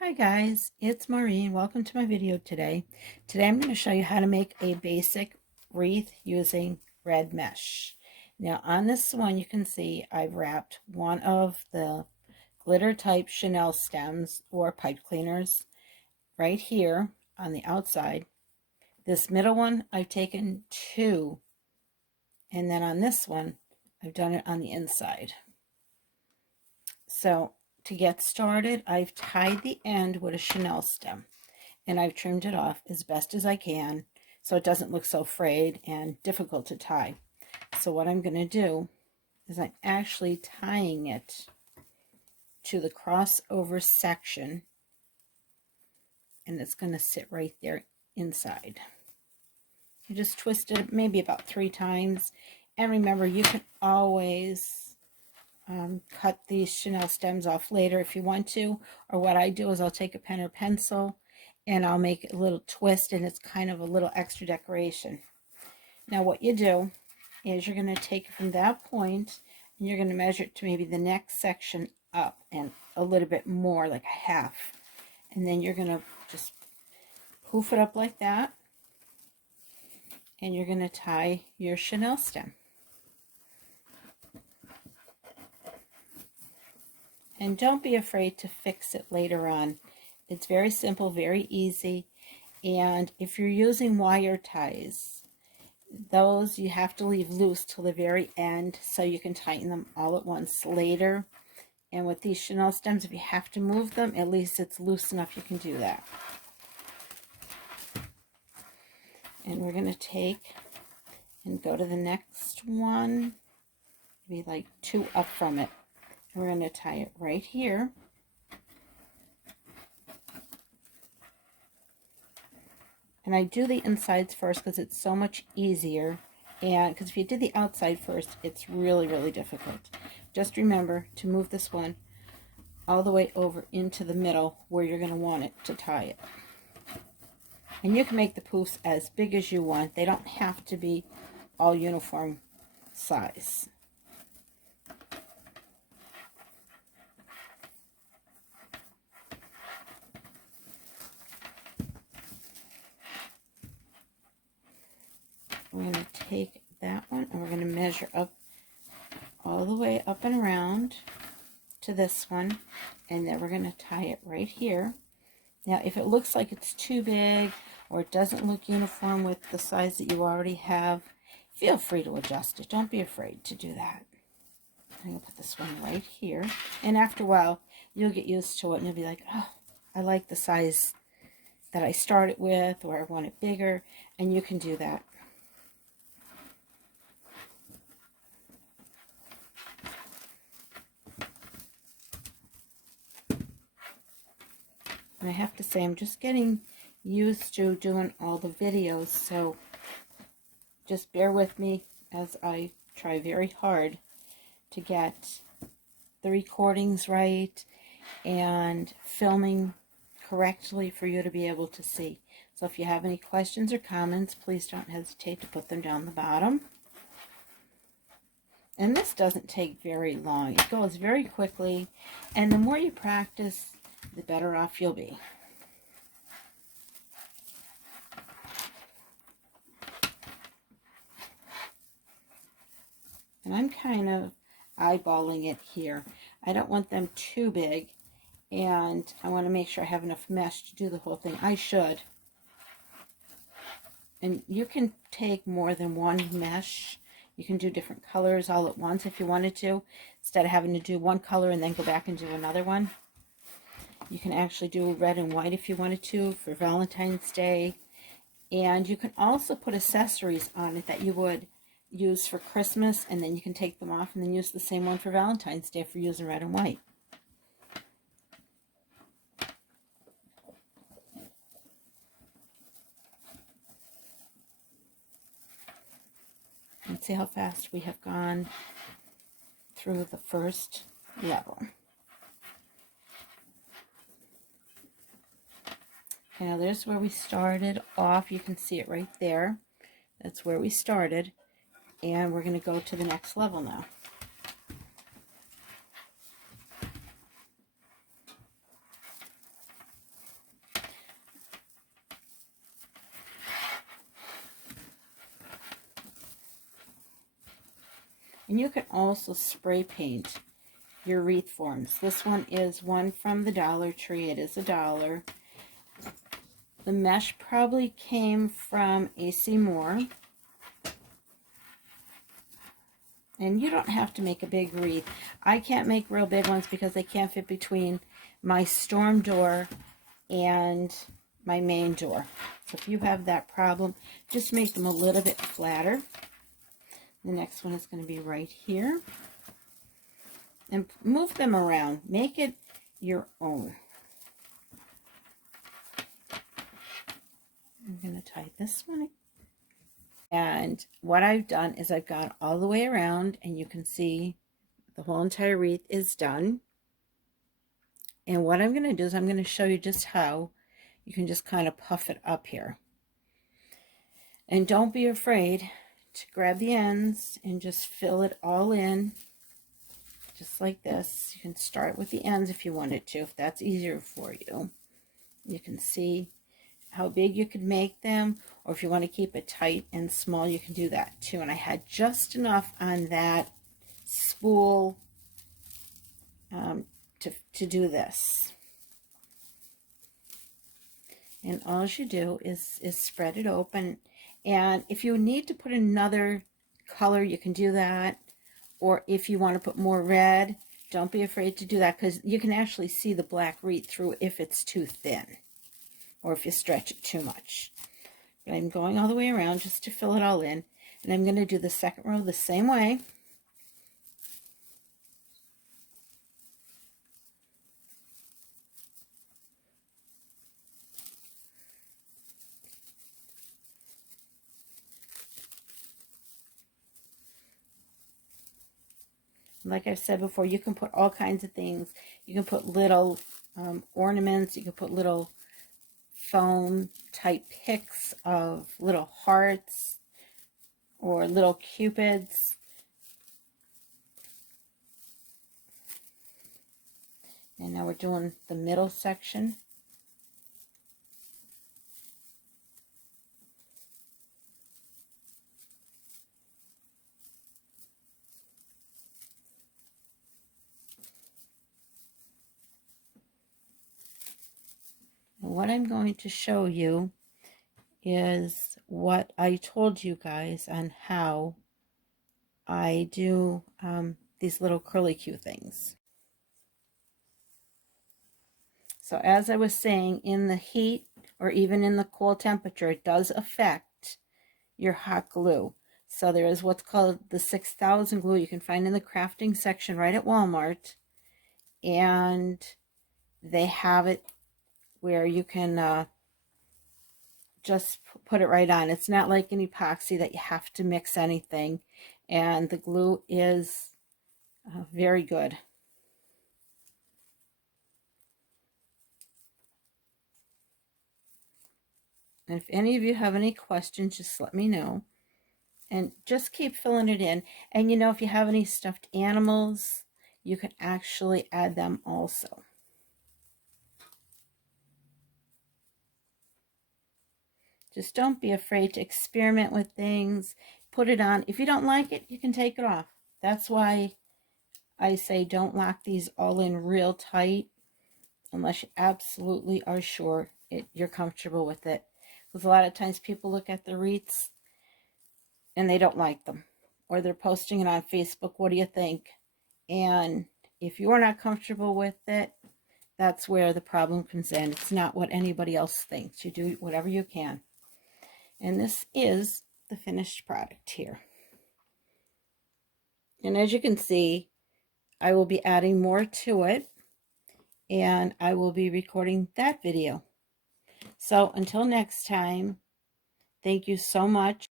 Hi guys, it's Maureen. Welcome to my video today. Today I'm going to show you how to make a basic wreath using red mesh. Now on this one you can see I've wrapped one of the glitter type Chanel stems or pipe cleaners right here on the outside. This middle one I've taken two, and then on this one I've done it on the inside. So to get started, I've tied the end with a Chanel stem and I've trimmed it off as best as I can so it doesn't look so frayed and difficult to tie. So what I'm going to do is I'm actually tying it to the crossover section, and it's going to sit right there inside. You just twist it maybe about 3 times, and remember you can always cut these Chanel stems off later if you want to, or what I do is I'll take a pen or pencil and I'll make a little twist, and it's kind of a little extra decoration. Now what you do is you're going to take it from that point and you're going to measure it to maybe the next section up and a little bit more, like a half, and then you're going to just poof it up like that, and you're going to tie your Chanel stem. And don't be afraid to fix it later on. It's very simple, very easy. And if you're using wire ties, those you have to leave loose till the very end so you can tighten them all at once later. And with these Chanel stems, if you have to move them, at least it's loose enough you can do that. And we're going to take and go to the next one, maybe like 2 up from it. And we're going to tie it right here. And I do the insides first because it's so much easier, and because if you did the outside first, it's really, really difficult. Just remember to move this one all the way over into the middle where you're going to want it to tie it. And you can make the poofs as big as you want. They don't have to be all uniform size. We're going to take that one and we're going to measure up all the way up and around to this one, and then we're going to tie it right here. Now if it looks like it's too big or it doesn't look uniform with the size that you already have, feel free to adjust it. Don't be afraid to do that. I'm going to put this one right here, and after a while you'll get used to it and you'll be like, oh, I like the size that I started with, or I want it bigger, and you can do that. And I have to say, I'm just getting used to doing all the videos, so just bear with me as I try very hard to get the recordings right and filming correctly for you to be able to see. So if you have any questions or comments, please don't hesitate to put them down the bottom. And this doesn't take very long. It goes very quickly, and the more you practice, the better off you'll be. And I'm kind of eyeballing it here. I don't want them too big, and I want to make sure I have enough mesh to do the whole thing. I should. And you can take more than one mesh. You can do different colors all at once if you wanted to, instead of having to do one color and then go back and do another one. You can actually do red and white if you wanted to for Valentine's Day. And you can also put accessories on it that you would use for Christmas, and then you can take them off and then use the same one for Valentine's Day if you're using red and white. And see how fast we have gone through the first level. Now there's where we started off. You can see it right there. That's where we started. And we're going to go to the next level now. And you can also spray paint your wreath forms. This one is one from the Dollar Tree. It is $1. The mesh probably came from AC Moore. And you don't have to make a big wreath. I can't make real big ones because they can't fit between my storm door and my main door. So if you have that problem, just make them a little bit flatter. The next one is going to be right here. And move them around. Make it your own. I'm going to tie this one. And what I've done is I've gone all the way around, and you can see the whole entire wreath is done. And what I'm going to do is I'm going to show you just how you can just kind of puff it up here. And don't be afraid to grab the ends and just fill it all in, just like this. You can start with the ends if you wanted to, if that's easier for you. You can see how big you could make them, or if you want to keep it tight and small, you can do that too. And I had just enough on that spool to do this. And all you do is spread it open. And if you need to put another color, you can do that. Or if you want to put more red, don't be afraid to do that, because you can actually see the black wreath through if it's too thin or if you stretch it too much. But I'm going all the way around just to fill it all in. And I'm going to do the second row the same way. Like I've said before, you can put all kinds of things. You can put little ornaments. You can put little foam type picks of little hearts or little cupids. And now we're doing the middle section. What I'm going to show you is what I told you guys on how I do these little curly Q things. So as I was saying, in the heat or even in the cold temperature, it does affect your hot glue. So there is what's called the 6000 glue you can find in the crafting section right at Walmart. And they have it where you can just put it right on. It's not like an epoxy that you have to mix anything. And the glue is very good. And if any of you have any questions, just let me know. And just keep filling it in. And you know, if you have any stuffed animals, you can actually add them also. Just don't be afraid to experiment with things. Put it on. If you don't like it, you can take it off. That's why I say don't lock these all in real tight unless you absolutely are sure you're comfortable with it. Because a lot of times people look at the wreaths and they don't like them. Or they're posting it on Facebook, what do you think? And if you're not comfortable with it, that's where the problem comes in. It's not what anybody else thinks. You do whatever you can. And this is the finished product here. And as you can see, I will be adding more to it. And I will be recording that video. So until next time, thank you so much.